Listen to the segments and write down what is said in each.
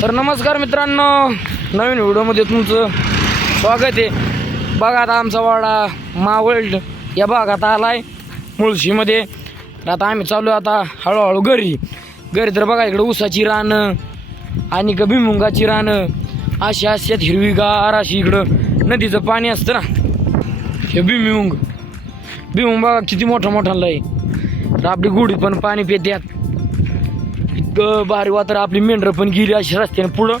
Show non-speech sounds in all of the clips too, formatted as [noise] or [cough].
तर नमस्कार मित्रांनो नवीन व्हिडिओमध्ये तुमचं स्वागत आहे. बघा आता आमचा वाडा मावळ या भागात आला आहे मुळशीमध्ये. तर आता आम्ही चालू आता हळूहळू घरी. घरी तर बघा इकडं ऊसाची रानं आणि का भिमुंगाची रानं. अशी असतात हिरवीगार अशी इकडं. नदीचं पाणी असतं ना. हे भुईमुंग भिमुंग बघा किती मोठा मोठा आहे तर आपली गुढी पण पाणी पेत्यात. भारी वातर आपली मेंढरं पण गेली अशी रस्त्याने पुढं.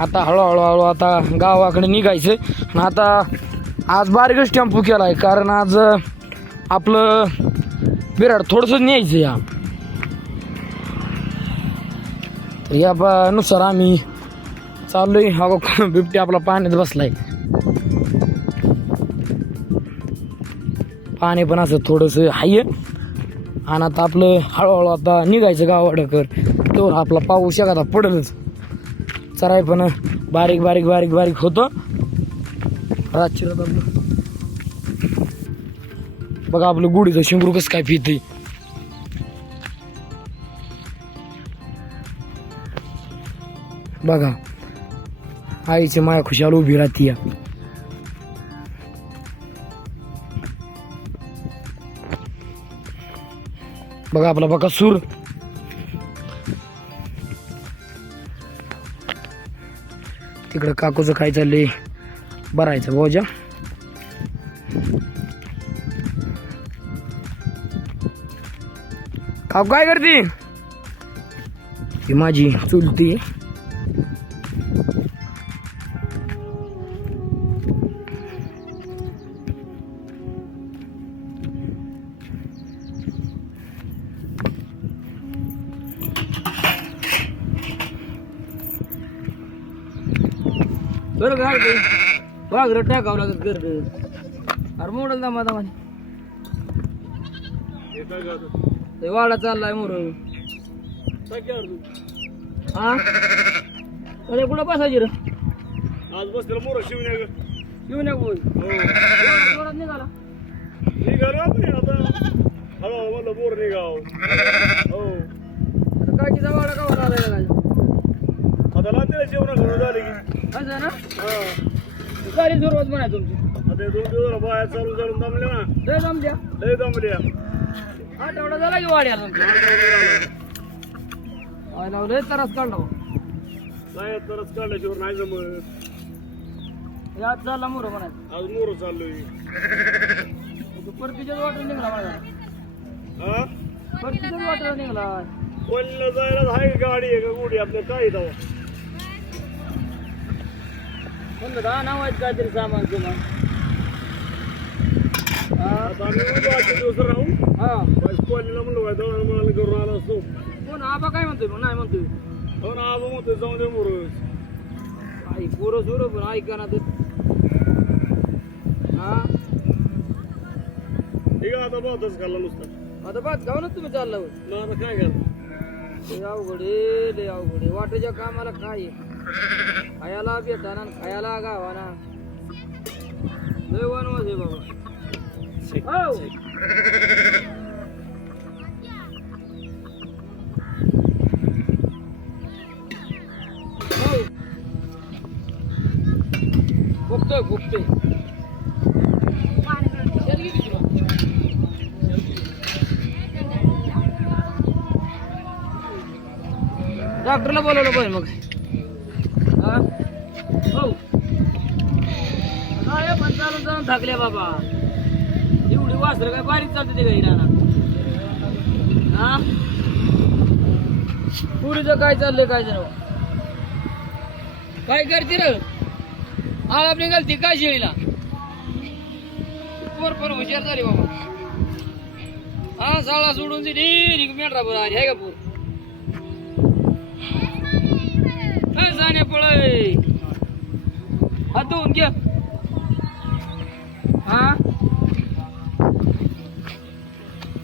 आता हळूहळू हळू आता गावाकडे निघायचं. आणि आता आज बारीकच टेम्पो केला आहे कारण आज आपलं बिराड थोडंसं न्यायचं या. तर या बा- नुसार आम्ही चाललोय. हा [laughs] बिबटी आपला पाण्यात बसलाय. पाणी पण असं थोडंसं हाय. आणि आता आपलं हळूहळू आता निघायचं गावाडकर तो आपला पाऊस एखादा पडलच. चराय पण बारीक बारीक बारीक बारीक होतं. रातची रात आपलं बघा आपलं गुढीचं शिंगरू कसं काय पिते बघा. आईची माया खुशाल उभी राहते बघा आपला बघा सूर. तिकडं काकूचं काय चाललंय? बरायचं भाऊजा काकू काय करते? ही माझी चुलती. काय ते वाघर टाकावं लागत गर्द अरे मोडल ना माझा माझी ते वाडा चाललाय मोर. हा? अरे कुठं बसायची रे? आज बसलेला मोर शिवण्या नये बोल. हो. जोरात निघाला. निघालो आता. हळूहळू म्हणलं मोर निघाव. हो. काकीचा वाडा का वाडा आलाय काय आता लाते जेवण घेऊन झाले की असं ना. हा गाडी सुरुवात तुमची. आता हे दोन दिवस बाया चालू चालून दमले ना. लय जमत्या लय दमल्या आठवडा झाला की वाड्याला आयला लय त्रास काढला हो. नाही तरच काढल्याशिवाय नाही जमत. यात झाला मोर म्हणायचं आज मोर चाललोय. परतीच्याच वाटून निघाला माझा. हा? परतीच्याच वाटून निघाला. कोणला जायला आहे गाडी आहे का गुडी? आपल्या काय जावं म्हणलं का नाव आहेत काहीतरी सामान तुला म्हणलो दिवस राहू हा कॉलनीला म्हणलो काय दळण मला करून आला असतो कोण आबा काय म्हणतोय मग नाही म्हणतोय हो ना आज म्हणतोय जाऊन दे मोरच आई पोरं सोरं पण ऐका ना तर हा ठीक आहे आता बहुतच खाल्ला नुसता आता बात गाव ना तुम्ही चालला मग आता काय लय अवघड लय अवघड वाटेच्या कामाला काय आहे? खायला भेटाना खायला गावाना लय वनवास आहे बाबा हो. हो. फुकतोय फुकतोय? डॉक्टरला बोलवलं पाहिजे मग हो. हा? हो काय पण चालून चालून बाबा. एवढी वासर काय बारीक चालते ते घरी राहणार हा? पुरीच काय चाललंय काय जण काय करते रे? आळ गलती काय शेळीला? पोर हुशार झाली बाबा. हा साळा सोडून दिली. मेंढरा बरं आहे का हात धुवून घ्या हा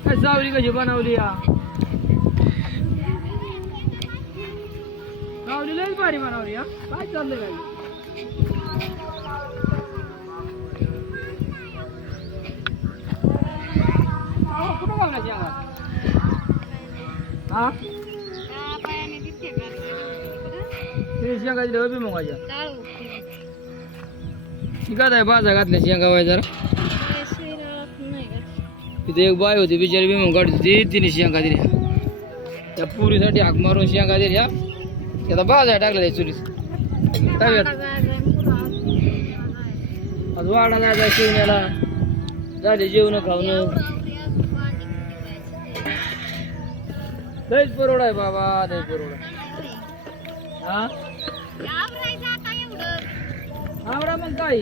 काय सावली कशी बनवली या सावली लयच भारी बनवली हा काय चाललंय काय अहो, कुठं घालणार शेंगा हा शेंगा दिल्या होती मग माझ्या काय बाजा घातल्या शेंगा वाय जरा? तिथे एक बाय होती बिचारी बी मग होती तिने शेंगा दिल्या. त्या पुरीसाठी हाक मारून शेंगा दिल्या. त्याला बाजा टाकल्या त्या चुलीत. काय आज वाडा नाही जाय शिवण्याला. झाले जेवण खावणं. लयच परवडा आहे बाबा लय परवडा. हा? आवडा मग काय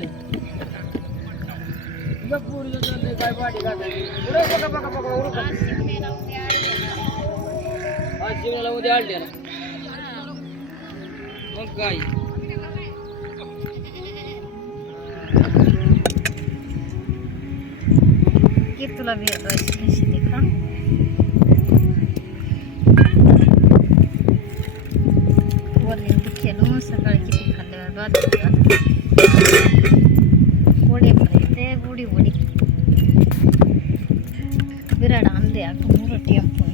बघ काय पाठी बघा बघा बघा आज उद्या मग काय? तुला भेट कशी ते वडे ते बुडी बुडी बिराड आणले अगं मोठं टेम्पो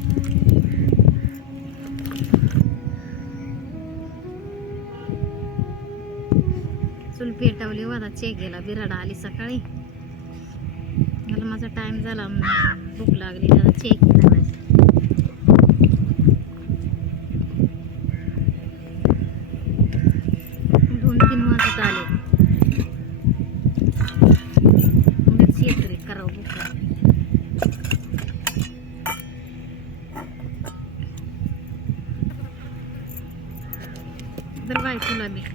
चूल पेटवली वादा चेक गेला बिराड आली सकाळी मला माझा टाइम झाला मग भूक लागली जरा चेक करायची